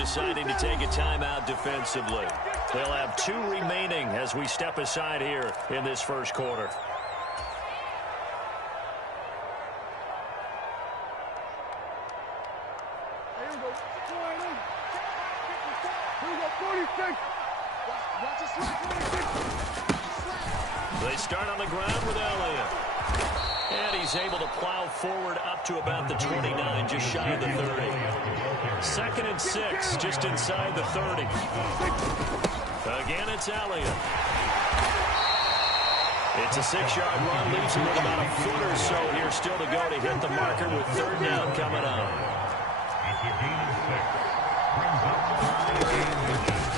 deciding to take a timeout defensively. They'll have 2 remaining as we step aside here in this first quarter. They start on the ground with Elliott. And he's able to plow forward up to about the 29, just shy of the 30. 2nd and 6, just inside the 30. Again, it's Elliott. It's a 6-yard run, leaves him with about a foot or so here still to go to hit the marker with 3rd down coming up.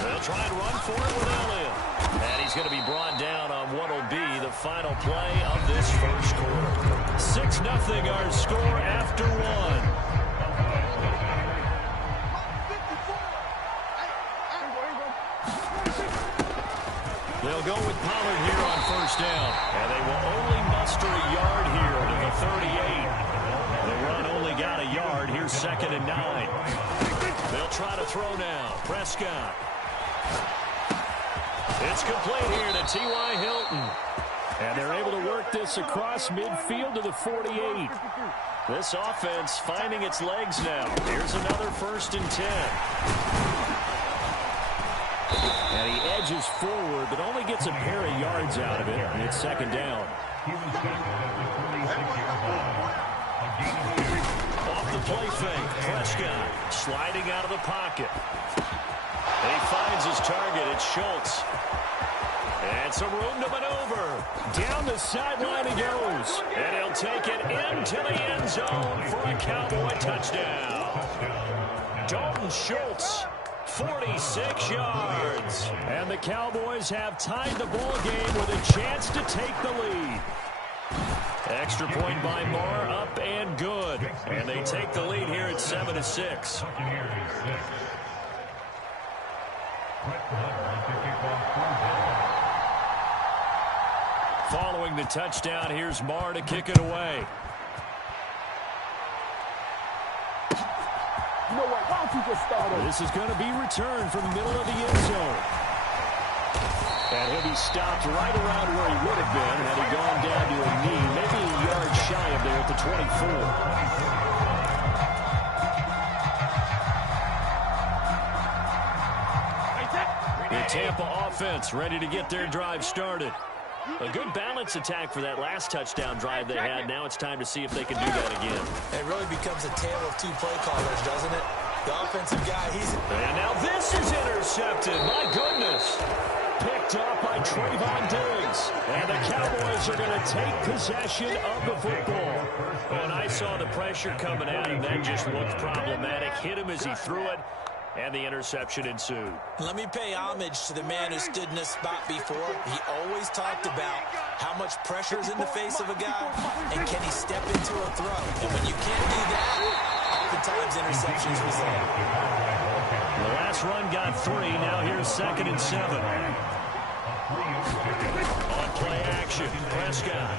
They'll try and run for it with Elliott. And he's going to be brought down on what will be the final play of this first quarter. 6-0 our score after 1. They'll go with Pollard here on 1st down. And they will only muster a yard here to the 38. The run only got a yard. Here's 2nd and 9. They'll try to throw now. Prescott. It's complete here to T.Y. Hilton. And they're able to work this across midfield to the 48. This offense finding its legs now. Here's another 1st and 10. And he edges forward, but only gets a pair of yards out of it. And it's 2nd down. Off the play fake, Prescott sliding out of the pocket. He finds his target. It's Schultz. And some room to maneuver. Down the sideline he goes. And he'll take it into the end zone for a Cowboy touchdown. Dalton Schultz, 46 yards. And the Cowboys have tied the ball game with a chance to take the lead. Extra point by Moore, up and good. And they take the lead here at 7-6. Following the touchdown, here's Marr to kick it away. You know what? Why don't you just start over? This is going to be returned from the middle of the end zone. And he'll be stopped right around where he would have been had he gone down to a knee, maybe a yard shy of there at the 24. The Tampa offense ready to get their drive started. A good balance attack for that last touchdown drive they had. Now it's time to see if they can do that again. It really becomes a tale of 2 play callers, doesn't it? The offensive guy, And now this is intercepted. My goodness. Picked up by Trayvon Diggs. And the Cowboys are going to take possession of the football. When I saw the pressure coming at him, that just looked problematic. Hit him as he threw it. And the interception ensued. Let me pay homage to the man who stood in this spot before. He always talked about how much pressure is in the face of a guy, and can he step into a throw. And when you can't do that, oftentimes interceptions result. The last run got 3. Now here's 2nd and 7. On play action, Prescott.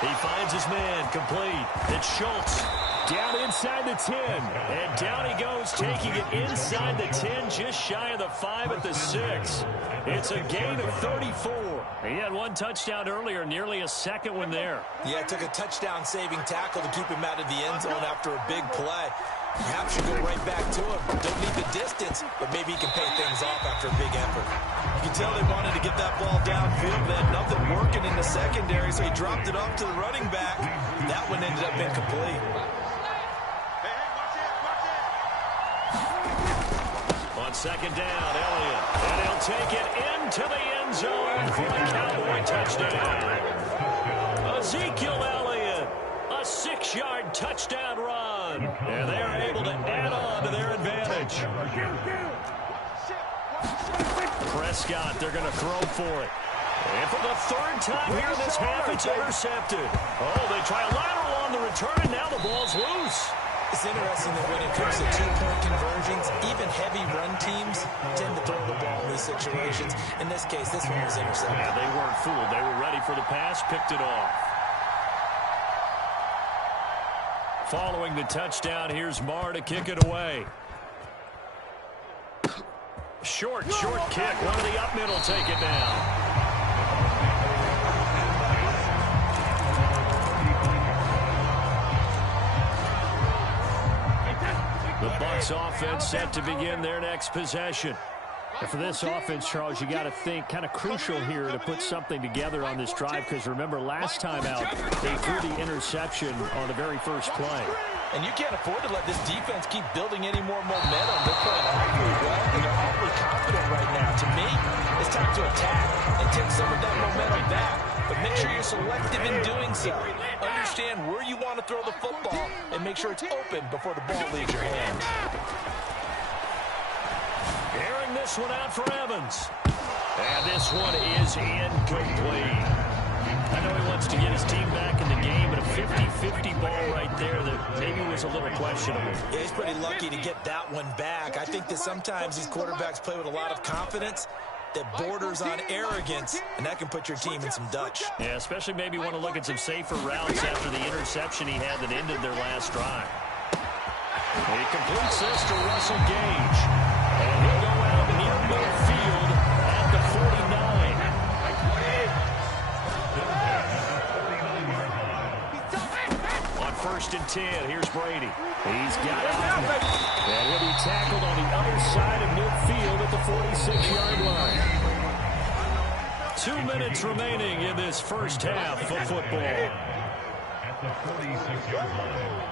He finds his man, complete. It's Schultz. Down inside the 10. And down he goes, taking it inside the 10, just shy of the 5 at the 6. It's a gain of 34. He had 1 touchdown earlier, nearly a 2nd one there. Yeah, it took a touchdown-saving tackle to keep him out of the end zone after a big play. Perhaps should go right back to him. Don't need the distance, but maybe he can pay things off after a big effort. You can tell they wanted to get that ball downfield. They had nothing working in the secondary, so he dropped it off to the running back. That one ended up incomplete. On 2nd down, Elliott. And he'll take it into the end zone for a Cowboy touchdown. Ezekiel Elliott, a 6-yard touchdown run. And they are able to add on to their advantage. Prescott, they're going to throw for it. And for the 3rd time here in this half, it's intercepted. Oh, they try a lateral on the return, and now the ball's loose. It's interesting that when it comes to 2-point conversions, even heavy run teams tend to throw the ball in these situations. In this case, this one was intercepted. Yeah, they weren't fooled. They were ready for the pass, picked it off. Following the touchdown, here's Marr to kick it away. Short kick. One of the up middle take it down. The Bucs offense set to begin their next possession. And for this offense, Charles, you got to think kind of crucial here to put something together on this drive, because remember last time out they threw the interception on the very first play. And you can't afford to let this defense keep building any more momentum. They're playing awfully well, and they're awfully confident right now. To me, it's time to attack and take some of that momentum back. But make sure you're selective in doing so. Understand where you want to throw the football and make sure it's open before the ball leaves your hands. Airing this one out for Evans. And this one is incomplete. I know he wants to get his team back in the game, but a 50-50 ball right there that maybe was a little questionable. Yeah, he's pretty lucky to get that one back. I think that sometimes these quarterbacks play with a lot of confidence that borders on arrogance, and that can put your team in some Dutch. Yeah, especially maybe want to look at some safer routes after the interception he had that ended their last drive. He completes this to Russell Gage. And he'll go out near midfield at the 49. On 1st and 10, here's Brady. He's got it. And he'll be tackled on the other side of midfield at the 46-yard line. 2 minutes remaining in this first half of football. At the 46-yard line.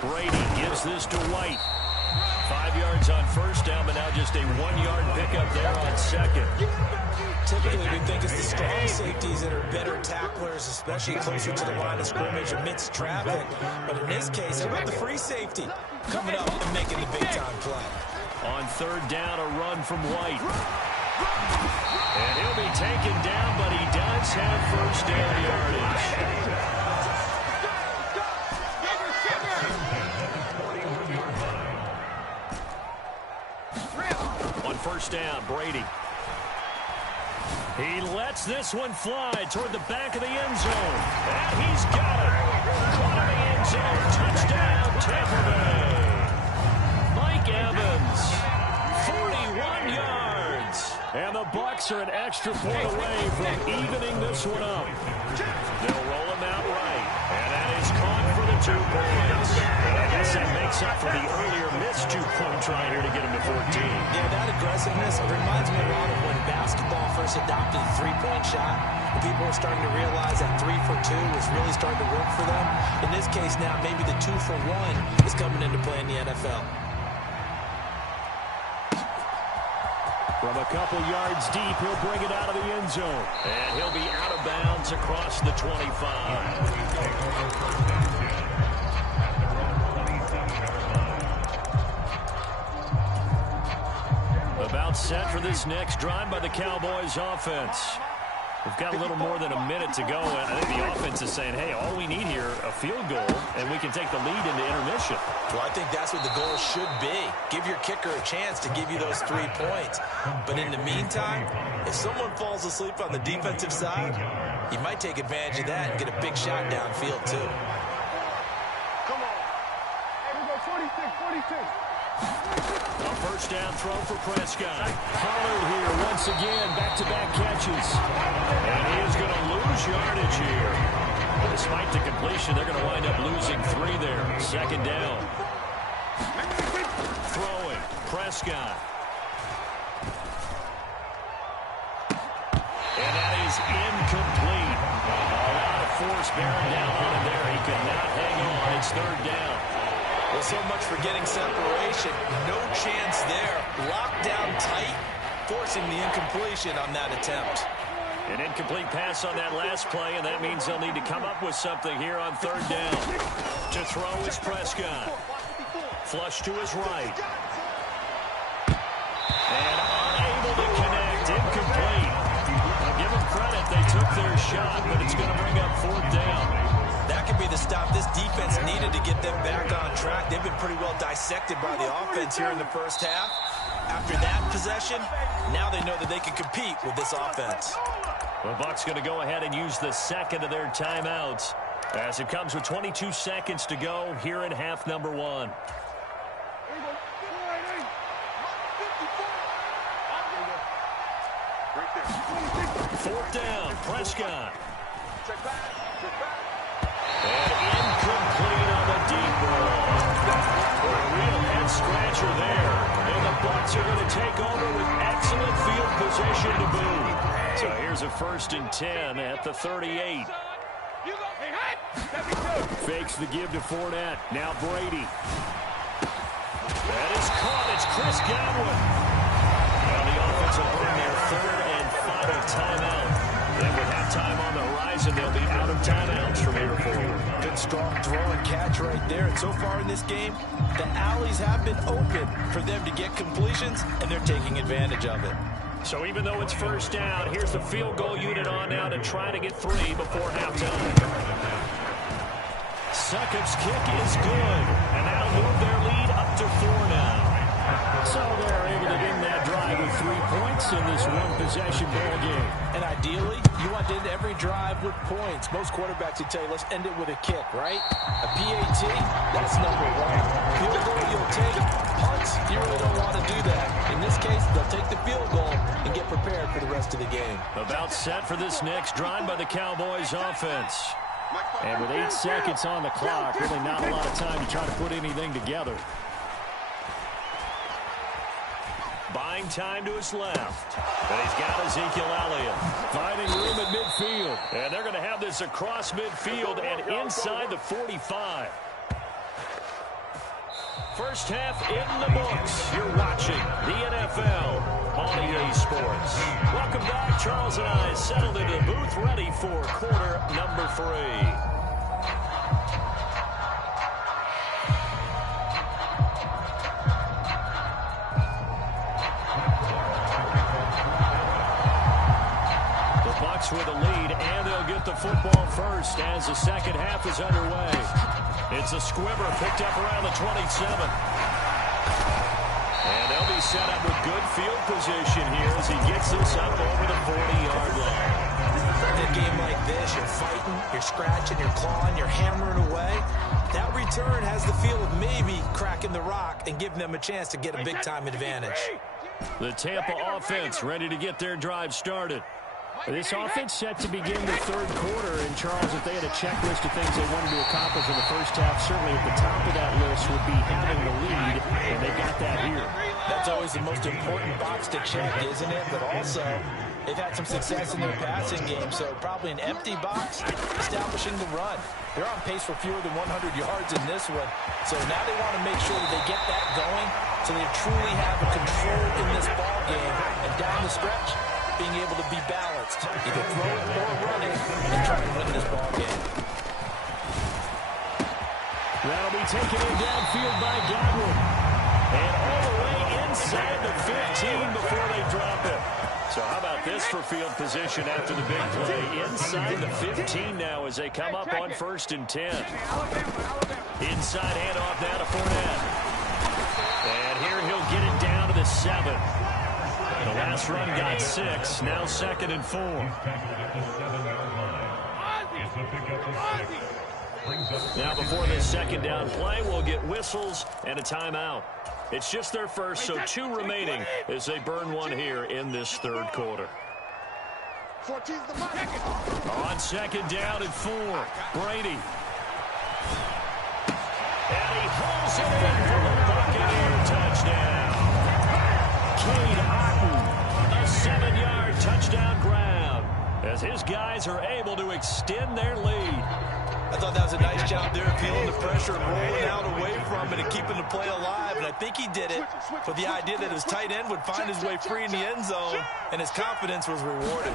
Brady gives this to White. 5 yards on first down, but now just a 1-yard pickup there on second. Typically, we think it's the strong safeties that are better tacklers, especially closer to the line of scrimmage amidst traffic. But in this case, how about the free safety coming up and making the big-time play? On 3rd down, a run from White. And he'll be taken down, but he does have first down yardage. On 1st down, Brady. He lets this one fly toward the back of the end zone. And he's got it. Caught in the end zone. Touchdown, Tampa Bay. Mike Evans, 41 yards. And the Bucs are an extra point away from evening this one up. They'll roll him out right. And that is caught for the 2 points. And I guess that makes up for the earlier missed 2-point try here to get him to 14. Yeah, that aggressiveness reminds me a lot of when basketball first adopted the three-point shot. And people were starting to realize that 3 for 2 was really starting to work for them. In this case now, maybe the 2 for 1 is coming into play in the NFL. From a couple yards deep, he'll bring it out of the end zone. And he'll be out of bounds across the 25. About set for this next drive by the Cowboys offense. We've got a little more than a minute to go, and I think the offense is saying, hey, all we need here, a field goal, and we can take the lead into intermission. Well, I think that's what the goal should be. Give your kicker a chance to give you those 3 points. But in the meantime, if someone falls asleep on the defensive side, you might take advantage of that and get a big shot downfield, too. Come on. Hey, we go 46. A 1st down throw for Prescott. Pollard here once again, back-to-back catches. And he is going to lose yardage here. Despite the completion, they're going to wind up losing 3 there. 2nd down. Throwing, Prescott. And that is incomplete. A lot of force bearing down on him there. He could not hang on. It's 3rd down. Well, so much for getting separation. No chance there. Locked down tight, forcing the incompletion on that attempt. An incomplete pass on that last play, and that means they'll need to come up with something here on 3rd down. To throw is Prescott. Flush to his right. And unable to connect. Incomplete. I'll give them credit. They took their shot, but it's going to bring up 4th down. That could be the stop this defense needed to get them back on track. They've been pretty well dissected by the offense here in the first half. After that possession, now they know that they can compete with this offense. The Bucs going to go ahead and use the 2nd of their timeouts As it comes with 22 seconds to go here in half number one. Fourth down, Prescott. And incomplete on the deep ball. A real head-scratcher there. And the Bucs are going to take over with excellent field position to boot. So here's a 1st and 10 at the 38. Fakes the give to Fournette. Now Brady. That is caught. It's Chris Godwin. Now the offense will bring their 3rd and final timeout. Then with halftime on the horizon, they'll be out of timeouts from here forward. Good strong throw and catch right there. And so far in this game, the alleys have been open for them to get completions, and they're taking advantage of it. So even though it's 1st down, here's the field goal unit on now to try to get 3 before halftime. Succop's kick is good, and that'll move their lead up to 4 now. So they're able to end that drive with 3 points in this one-possession ball game. And ideally, you want to end every drive with points. Most quarterbacks would tell you, let's end it with a kick, right? A PAT, that's number 1. Field goal, you'll take. Punts, you really don't want to do that. In this case, they'll take the field goal and get prepared for the rest of the game. About set for this next drive by the Cowboys offense. And with 8 seconds on the clock, really not a lot of time to try to put anything together. Buying time to his left. But he's got Ezekiel Elliott. Finding room at midfield. And they're going to have this across midfield and inside the 45. First half in the books. You're watching the NFL on EA Sports. Welcome back. Charles and I settled into the booth ready for quarter number 3. With a lead, and they'll get the football first as the second half is underway. It's a squibber picked up around the 27. And they'll be set up with good field position here as he gets this up over the 40-yard line. In a game like this, you're fighting, you're scratching, you're clawing, you're hammering away. That return has the feel of maybe cracking the rock and giving them a chance to get a big-time advantage. The Tampa offense ready to get their drive started. This offense set to begin the 3rd quarter, and Charles, if they had a checklist of things they wanted to accomplish in the first half, certainly at the top of that list would be having the lead, and they got that here. That's always the most important box to check, isn't it? But also, they've had some success in their passing game, so probably an empty box, establishing the run. They're on pace for fewer than 100 yards in this one, so now they want to make sure that they get that going so they truly have a control in this ball game, and down the stretch, being able to be balanced, either throw it or run it, and try to win this ball game. That'll be taken in downfield by Godwin. And all the way inside the 15 before they drop it. So how about this for field position after the big play? Inside the 15 now as they come up on 1st and 10. Inside handoff now to Fournette. And here he'll get it down to the 7. The last run got 6, now 2nd and 4. Now before this 2nd down play, we'll get whistles and a timeout. It's just their first, so 2 remaining as they burn 1 here in this 3rd quarter. On 2nd down and 4, Brady. And he pulls it in for the Buccaneer touchdown. Cade Otton, a 7-yard touchdown grab as his guys are able to extend their lead. I thought that was a nice job there, feeling the pressure, rolling out away from it, and keeping the play alive. And I think he did it with the idea that his tight end would find his way free in the end zone, and his confidence was rewarded.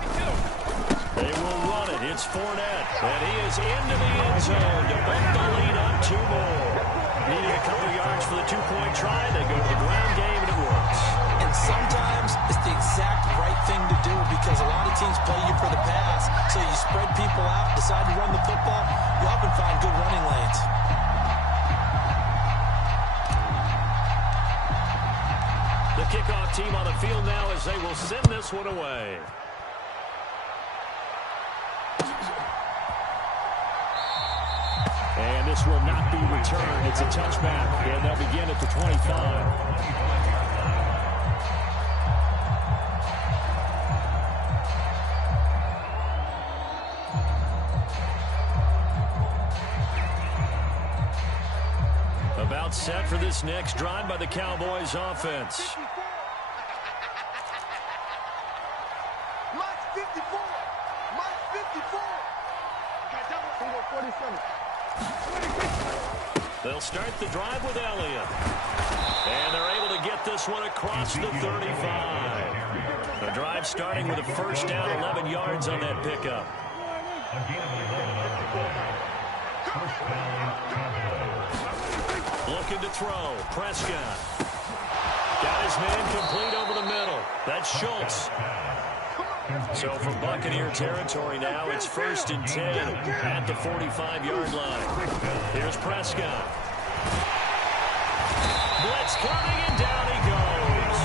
They will run it. It's Fournette, and he is into the end zone to bump the lead up 2 more. Needing a couple yards for the 2-point try. They go to the ground game, and it works. And sometimes it's the exact right thing to do because a lot of teams play you for the pass. So you spread people out, decide to run the football, you often find good running lanes. The kickoff team on the field now as they will send this one away. This will not be returned. It's a touchback, and they'll begin at the 25. About set for this next drive by the Cowboys offense. March 54. March 54. They'll start the drive with Elliott. And they're able to get this one across the 35. The drive starting with a first down, 11 yards on that pickup. Looking to throw. Prescott. Got his man complete over the middle. That's Schultz. So from Buccaneer territory now, it's 1st and 10 at the 45-yard line. Here's Prescott. Blitz coming, and down he goes.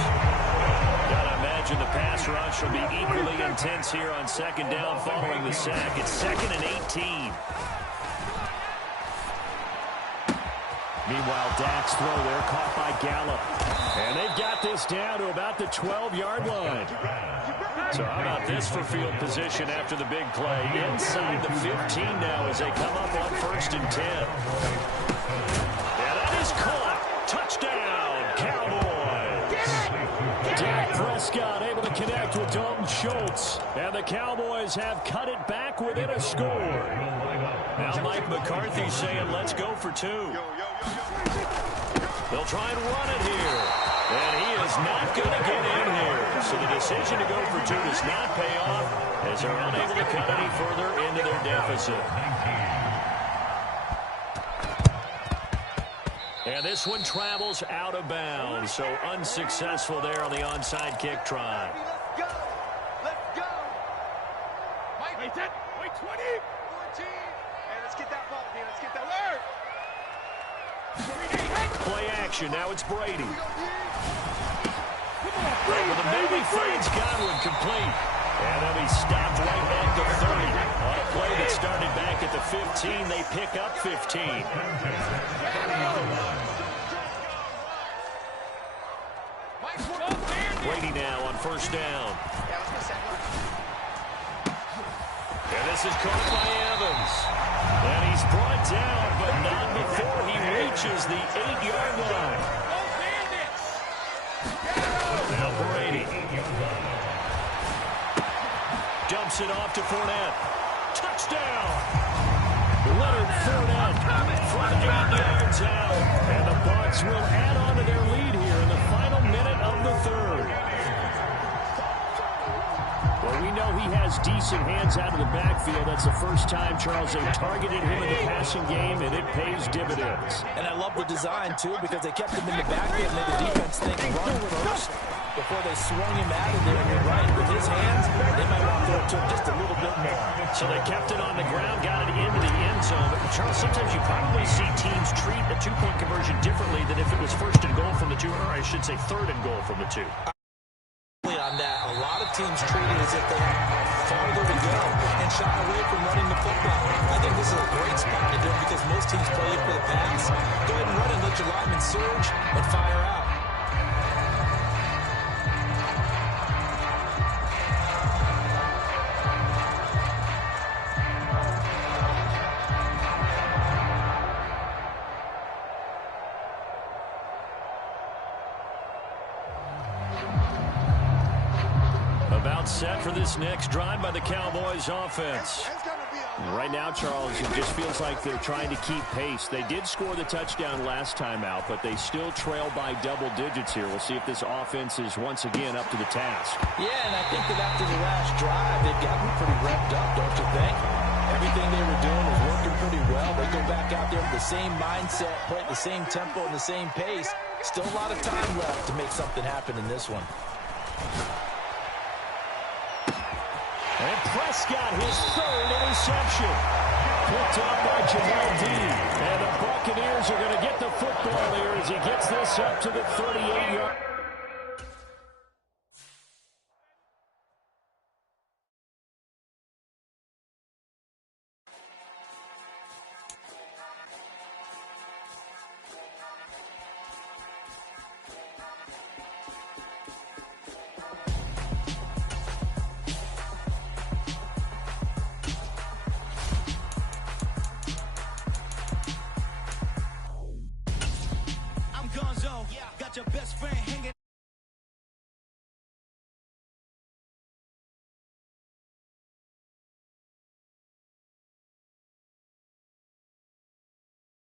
Gotta imagine the pass rush will be equally intense here on 2nd down following the sack. It's 2nd and 18. Meanwhile, Dak's throw there caught by Gallup. And they've got this down to about the 12-yard line. So how about this for field position after the big play? Inside the 15 now as they come up on 1st and 10. And that is caught. Touchdown, Cowboys. Dak Prescott able to connect with Dalton Schultz. And the Cowboys have cut it back within a score. Now Mike McCarthy saying, let's go for 2. They'll try and run it here. And he is not going to get in here. So the decision to go for 2 does not pay off as they're unable to cut any further into their deficit. And this one travels out of bounds. So unsuccessful there on the onside kick try. Let's go. Let's go. Mike, wait 20. 14. Hey, let's get that ball, man. Let's get that word. Play action. Now it's Brady. Over the middle, he finds Godwin complete. And they'll be stopped right at the 30. On a play that started back at the 15, they pick up 15. Brady now on 1st down. And this is caught by Evans. And he's brought down, but not before he reaches the 8-yard line. Now Brady. Dumps it off to Fournette. Touchdown! Leonard Fournette from 8 yards out. And the Bucs will add on to their lead here in the final minute of the 3rd. Well, we know he has decent hands out of the backfield. That's the first time, Charles, they've targeted him in the passing game, and it pays dividends. And I love the design, too, because they kept him in the backfield and made the defense think run first before they swung him out of there. And you're right, with his hands, they might want to throw it to him just a little bit more. So they kept it on the ground, got it into the end zone. But, Charles, sometimes you probably see teams treat a two-point conversion differently than if it was 1st and goal from the 2, or I should say 3rd and goal from the 2. On that, a lot of teams treat it as if they have farther to go and shy away from running the football. I think this is a great spot to do it because most teams play it for the pass. Go ahead and run it, let your linemen surge, and fire out. About set for this next drive by the Cowboys offense. Right now, Charles, it just feels like they're trying to keep pace. They did score the touchdown last time out, but they still trail by double digits here. We'll see if this offense is once again up to the task. Yeah, and I think that after the last drive, they've gotten pretty revved up, don't you think? Everything they were doing was working pretty well. They go back out there with the same mindset, play at the same tempo and the same pace. Still a lot of time left to make something happen in this one. And Prescott, his 3rd interception. Picked up by Jamal Dean. And the Buccaneers are going to get the football here as he gets this up to the 38-yard.